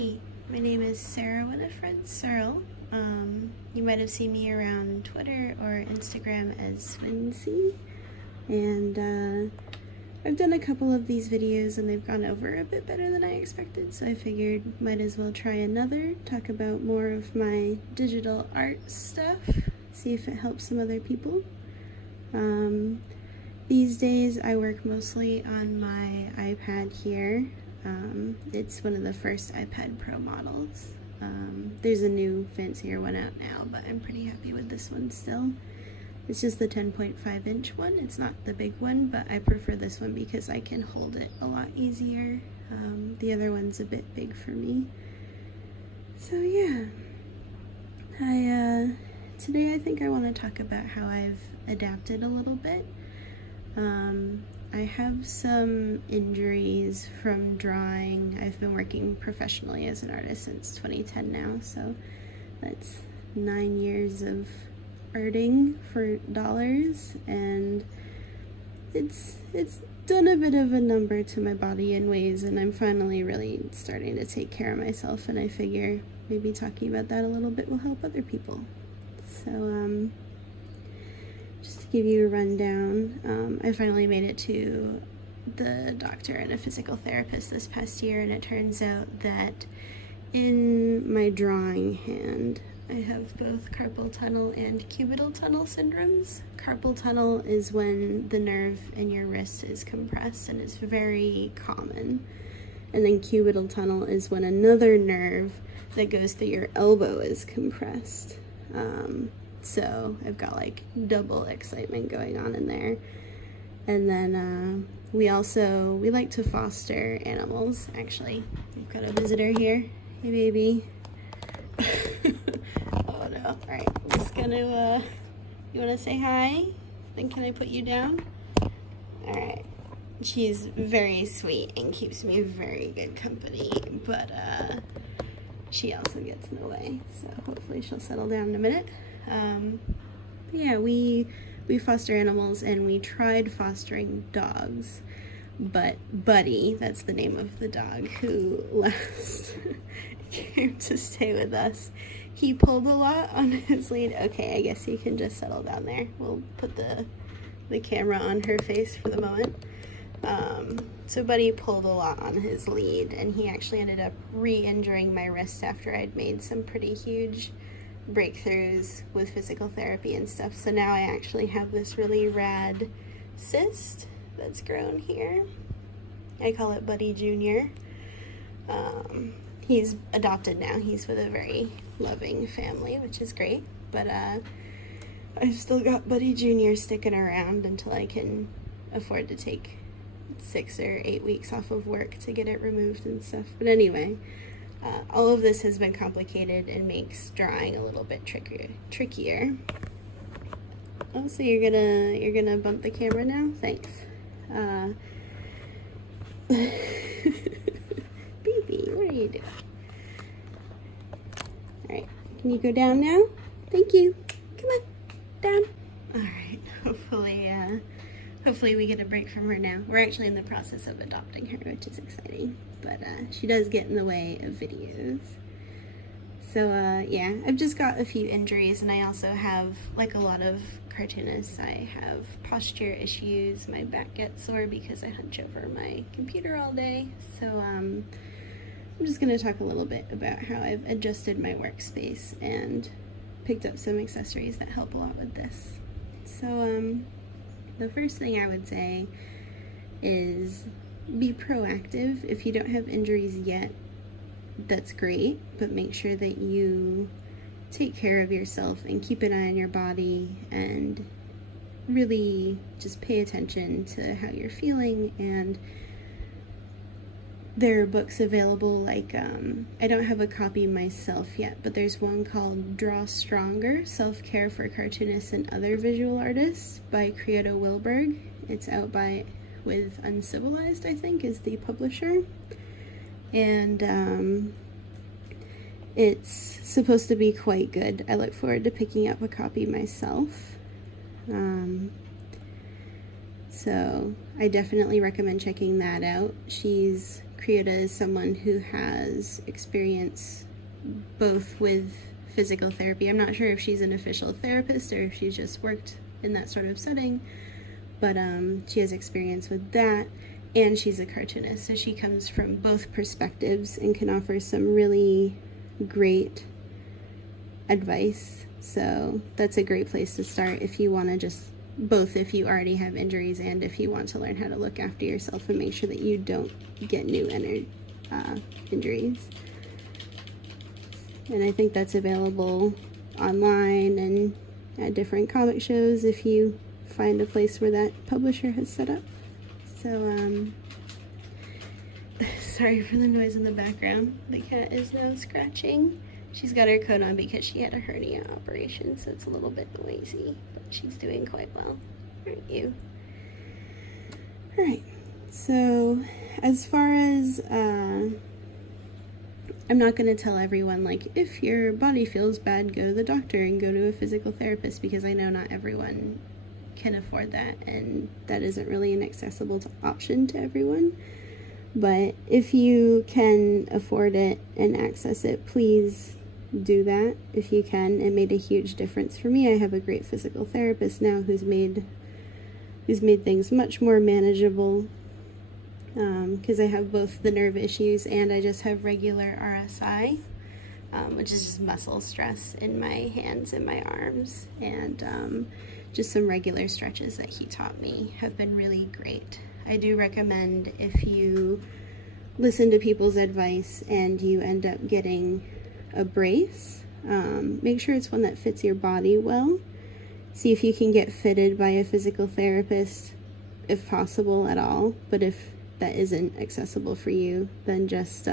Hi, my name is Sarah Winifred Searle. You might have seen me around Twitter or Instagram as Swinsy, and I've done a couple of these videos and they've gone over a bit better than I expected, so I figured might as well try another, talk about more of my digital art stuff, see if it helps some other people. These days I work mostly on my iPad here. It's one of the first iPad Pro models. There's a new fancier one out now, but I'm pretty happy with this one still. It's just the 10.5 inch one. It's not the big one, but I prefer this one because I can hold it a lot easier. The other one's a bit big for me. So yeah, today I think I want to talk about how I've adapted a little bit. I have some injuries from drawing. I've been working professionally as an artist since 2010 now, so that's 9 years of arting for dollars, and it's done a bit of a number to my body in ways, and I'm finally really starting to take care of myself, and I figure maybe talking about that a little bit will help other people. So just to give you a rundown, I finally made it to the doctor and a physical therapist this past year, and it turns out that in my drawing hand I have both carpal tunnel and cubital tunnel syndromes. Carpal tunnel is when the nerve in your wrist is compressed, and it's very common. And then cubital tunnel is when another nerve that goes through your elbow is compressed. So I've got like double excitement going on in there. And then we like to foster animals, actually. We've got a visitor here. Hey, baby. Oh no. All right, I'm just gonna, you wanna say hi? Then can I put you down? All right. She's very sweet and keeps me very good company, but she also gets in the way, so hopefully she'll settle down in a minute. Yeah, we foster animals, and we tried fostering dogs, but Buddy, that's the name of the dog who last came to stay with us, he pulled a lot on his lead. Okay, I guess you can just settle down there. We'll put the camera on her face for the moment. So Buddy pulled a lot on his lead, and he actually ended up re-injuring my wrist after I'd made some pretty huge breakthroughs with physical therapy and stuff. So now I actually have this really rad cyst that's grown here. I call it Buddy Jr. He's adopted now. He's with a very loving family, which is great, but I've still got Buddy Jr. sticking around until I can afford to take 6 or 8 weeks off of work to get it removed and stuff. But anyway, all of this has been complicated and makes drawing a little bit trickier. Oh, so you're gonna bump the camera now? Thanks. Baby, what are you doing? All right, can you go down now? Thank you. Come on, down. All right, hopefully we get a break from her now. We're actually in the process of adopting her, which is exciting, but she does get in the way of videos. So yeah, I've just got a few injuries, and I also have, like a lot of cartoonists, I have posture issues. My back gets sore because I hunch over my computer all day. So I'm just going to talk a little bit about how I've adjusted my workspace and picked up some accessories that help a lot with this. So the first thing I would say is be proactive. If you don't have injuries yet, that's great, but make sure that you take care of yourself and keep an eye on your body and really just pay attention to how you're feeling. And there are books available, like I don't have a copy myself yet, but there's one called Draw Stronger, Self-Care for Cartoonists and Other Visual Artists by Creoto Wilberg. It's out with Uncivilized, I think, is the publisher. And it's supposed to be quite good. I look forward to picking up a copy myself. So I definitely recommend checking that out. She's Kriota is someone who has experience both with physical therapy. I'm not sure if she's an official therapist or if she's just worked in that sort of setting, but she has experience with that, and she's a cartoonist, so she comes from both perspectives and can offer some really great advice. So that's a great place to start if you want to just both if you already have injuries and if you want to learn how to look after yourself and make sure that you don't get new injuries. And I think that's available online and at different comic shows if you find a place where that publisher has set up. So sorry for the noise in the background. The cat is now scratching. She's got her coat on because she had a hernia operation, so it's a little bit noisy, but she's doing quite well, aren't you? Alright, so as far as, I'm not going to tell everyone, like, if your body feels bad, go to the doctor and go to a physical therapist, because I know not everyone can afford that, and that isn't really an accessible option to everyone. But if you can afford it and access it, please do that if you can. It made a huge difference for me. I have a great physical therapist now who's made things much more manageable, because I have both the nerve issues and I just have regular RSI, which is just muscle stress in my hands and my arms, and just some regular stretches that he taught me have been really great. I do recommend, if you listen to people's advice and you end up getting a brace, make sure it's one that fits your body well. See if you can get fitted by a physical therapist if possible at all, but if that isn't accessible for you, then just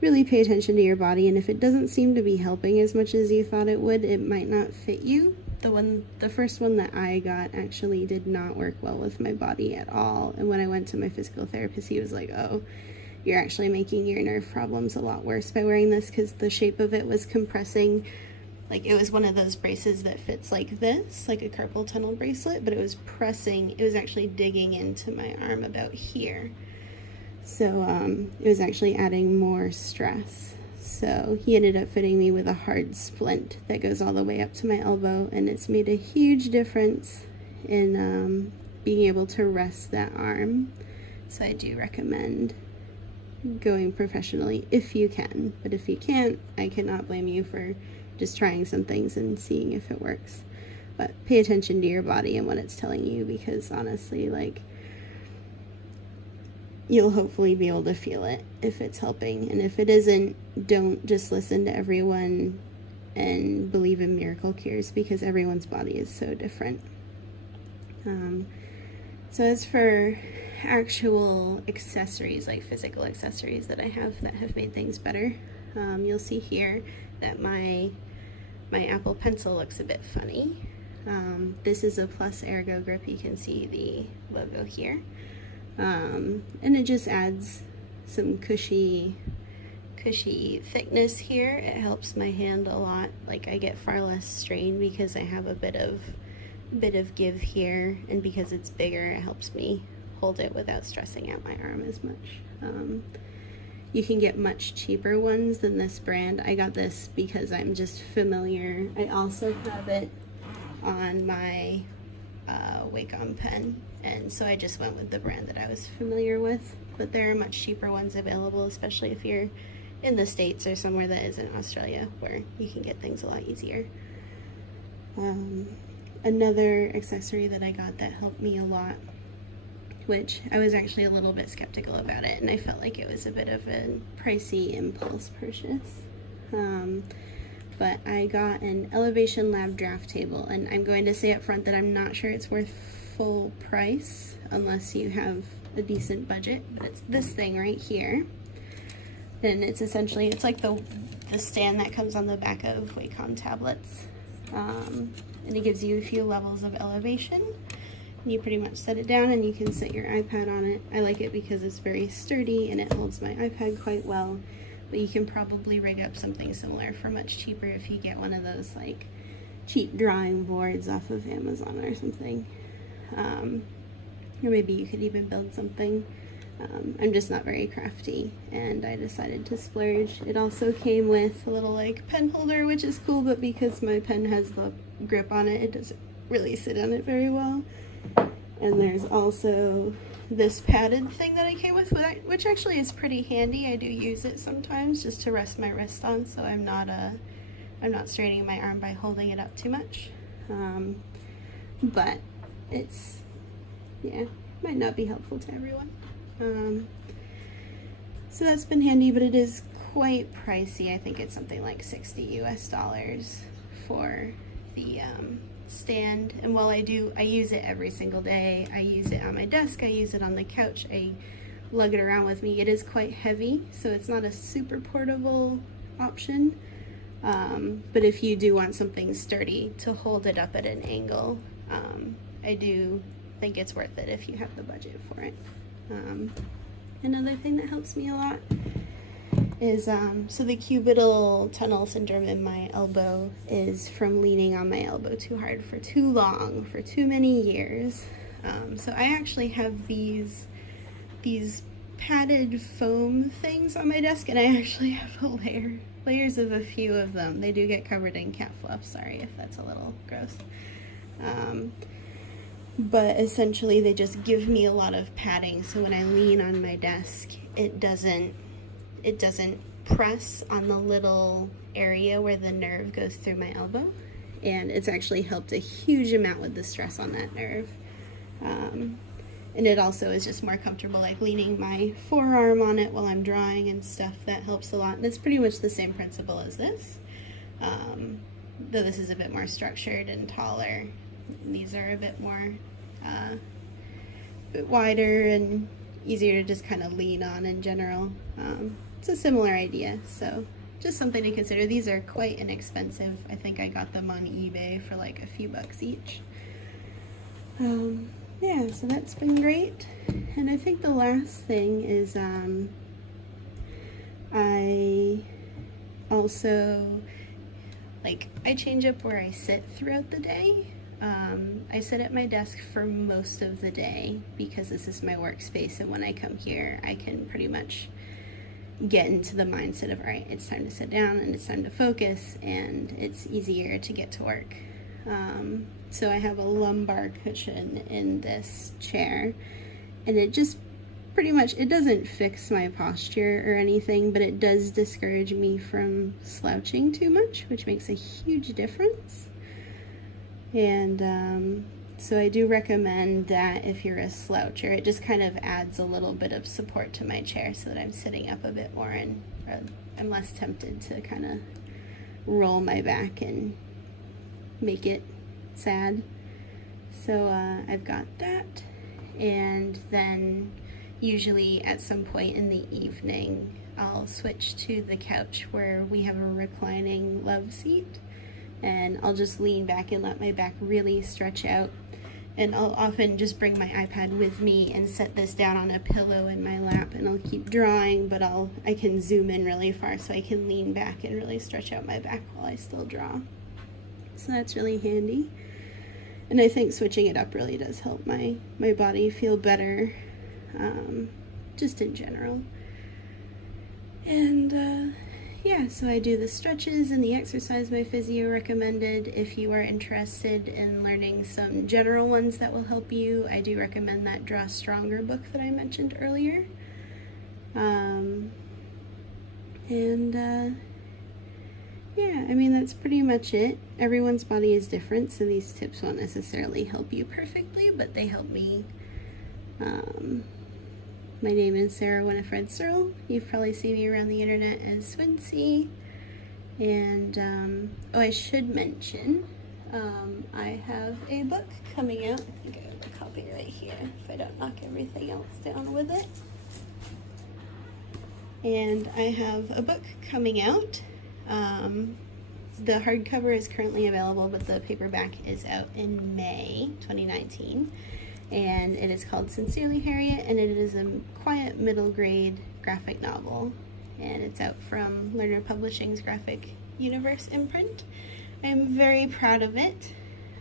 really pay attention to your body, and if it doesn't seem to be helping as much as you thought it would, it might not fit you. The first one that I got actually did not work well with my body at all, and when I went to my physical therapist, he was like, oh, you're actually making your nerve problems a lot worse by wearing this, because the shape of it was compressing. Like, it was one of those braces that fits like this, like a carpal tunnel bracelet, but it was actually digging into my arm about here. So it was actually adding more stress. So he ended up fitting me with a hard splint that goes all the way up to my elbow, and it's made a huge difference in being able to rest that arm. So I do recommend going professionally if you can, but if you can't, I cannot blame you for just trying some things and seeing if it works. But pay attention to your body and what it's telling you, because honestly, like, you'll hopefully be able to feel it if it's helping, and if it isn't, don't just listen to everyone and believe in miracle cures, because everyone's body is so different. So as for actual accessories, like physical accessories that I have that have made things better, you'll see here that my Apple Pencil looks a bit funny. This is a Plus Ergo grip. You can see the logo here, and it just adds some cushy thickness here. It helps my hand a lot. Like, I get far less strain because I have a bit of give here, and because it's bigger, it helps me hold it without stressing out my arm as much. You can get much cheaper ones than this brand. I got this because I'm just familiar. I also have it on my Wacom pen, and so I just went with the brand that I was familiar with. But there are much cheaper ones available, especially if you're in the States or somewhere that isn't Australia, where you can get things a lot easier. Another accessory that I got that helped me a lot, which I was actually a little bit skeptical about it, and I felt like it was a bit of a pricey impulse purchase. But I got an Elevation Lab draft table, and I'm going to say up front that I'm not sure it's worth full price unless you have a decent budget, but it's this thing right here. And it's essentially, it's like the stand that comes on the back of Wacom tablets, and it gives you a few levels of elevation. You pretty much set it down and you can set your iPad on it. I like it because it's very sturdy and it holds my iPad quite well, but you can probably rig up something similar for much cheaper if you get one of those like cheap drawing boards off of Amazon or something. Or maybe you could even build something I'm just not very crafty, and I decided to splurge. It also came with a little like pen holder, which is cool, but because my pen has the grip on it, it doesn't really sit on it very well. And there's also this padded thing that I came with, which actually is pretty handy. I do use it sometimes just to rest my wrist on, so I'm not straining my arm by holding it up too much. But it's, yeah, might not be helpful to everyone. So that's been handy, but it is quite pricey. I think it's something like $60 US for the stand. And while I use it every single day. I use it on my desk, I use it on the couch, I lug it around with me. It is quite heavy, so it's not a super portable option. But if you do want something sturdy to hold it up at an angle, I do think it's worth it if you have the budget for it. Another thing that helps me a lot is, so the cubital tunnel syndrome in my elbow is from leaning on my elbow too hard for too long, for too many years. So I actually have these padded foam things on my desk, and I actually have layers of a few of them. They do get covered in cat fluff, sorry if that's a little gross. But essentially they just give me a lot of padding, so when I lean on my desk, it doesn't press on the little area where the nerve goes through my elbow, and it's actually helped a huge amount with the stress on that nerve. And it also is just more comfortable, like leaning my forearm on it while I'm drawing and stuff. That helps a lot. And it's pretty much the same principle as this, though this is a bit more structured and taller. These are a bit more, bit wider and easier to just kind of lean on in general. It's a similar idea, so just something to consider. These are quite inexpensive. I think I got them on eBay for like a few bucks each. Yeah, so that's been great. And I think the last thing is I also, I change up where I sit throughout the day. I sit at my desk for most of the day because this is my workspace, and when I come here I can pretty much get into the mindset of, all right, it's time to sit down and it's time to focus, and it's easier to get to work. So I have a lumbar cushion in this chair, and it just pretty much, it doesn't fix my posture or anything, but it does discourage me from slouching too much, which makes a huge difference. And so I do recommend that if you're a sloucher, it just kind of adds a little bit of support to my chair so that I'm sitting up a bit more, and I'm less tempted to kind of roll my back and make it sad. So I've got that, and then usually at some point in the evening I'll switch to the couch where we have a reclining love seat, and I'll just lean back and let my back really stretch out. And I'll often just bring my iPad with me and set this down on a pillow in my lap, and I'll keep drawing, but I can zoom in really far so I can lean back and really stretch out my back while I still draw. So that's really handy. And I think switching it up really does help my body feel better, just in general. And yeah, so I do the stretches and the exercise my physio recommended. If you are interested in learning some general ones that will help you, I do recommend that Draw Stronger book that I mentioned earlier. Yeah, I mean, that's pretty much it. Everyone's body is different, so these tips won't necessarily help you perfectly, but they help me. My name is Sarah Winifred Searle. You've probably seen me around the internet as Swincy. And, oh, I should mention, I have a book coming out. I think I have a copy right here, if I don't knock everything else down with it. And I have a book coming out. The hardcover is currently available, but the paperback is out in May 2019, and it is called Sincerely Harriet, and it is a quiet middle grade graphic novel, and it's out from Lerner Publishing's Graphic Universe imprint. I'm very proud of it,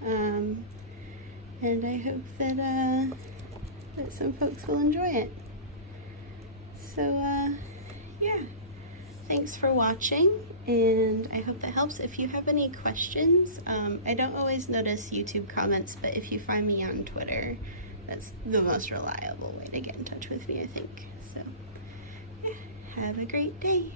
and I hope that some folks will enjoy it. So, yeah. Thanks for watching, and I hope that helps. If you have any questions, I don't always notice YouTube comments, but if you find me on Twitter, that's the most reliable way to get in touch with me, I think. So, yeah, have a great day.